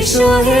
এসো হে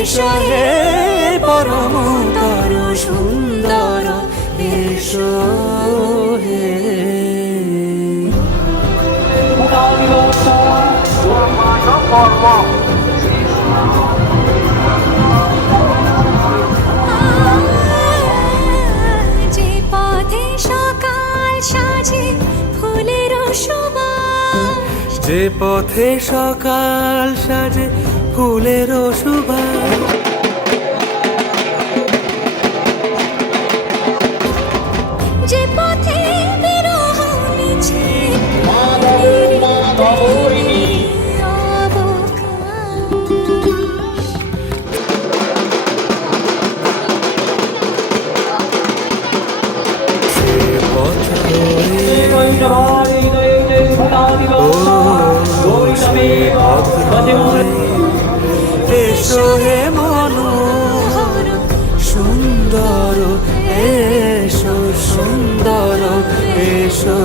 এসো হে পরমতর সুন্দর এসো হে সুবাস। যে পথে সকাল সাজে ফুলের সুবাস সুন্দর এসো।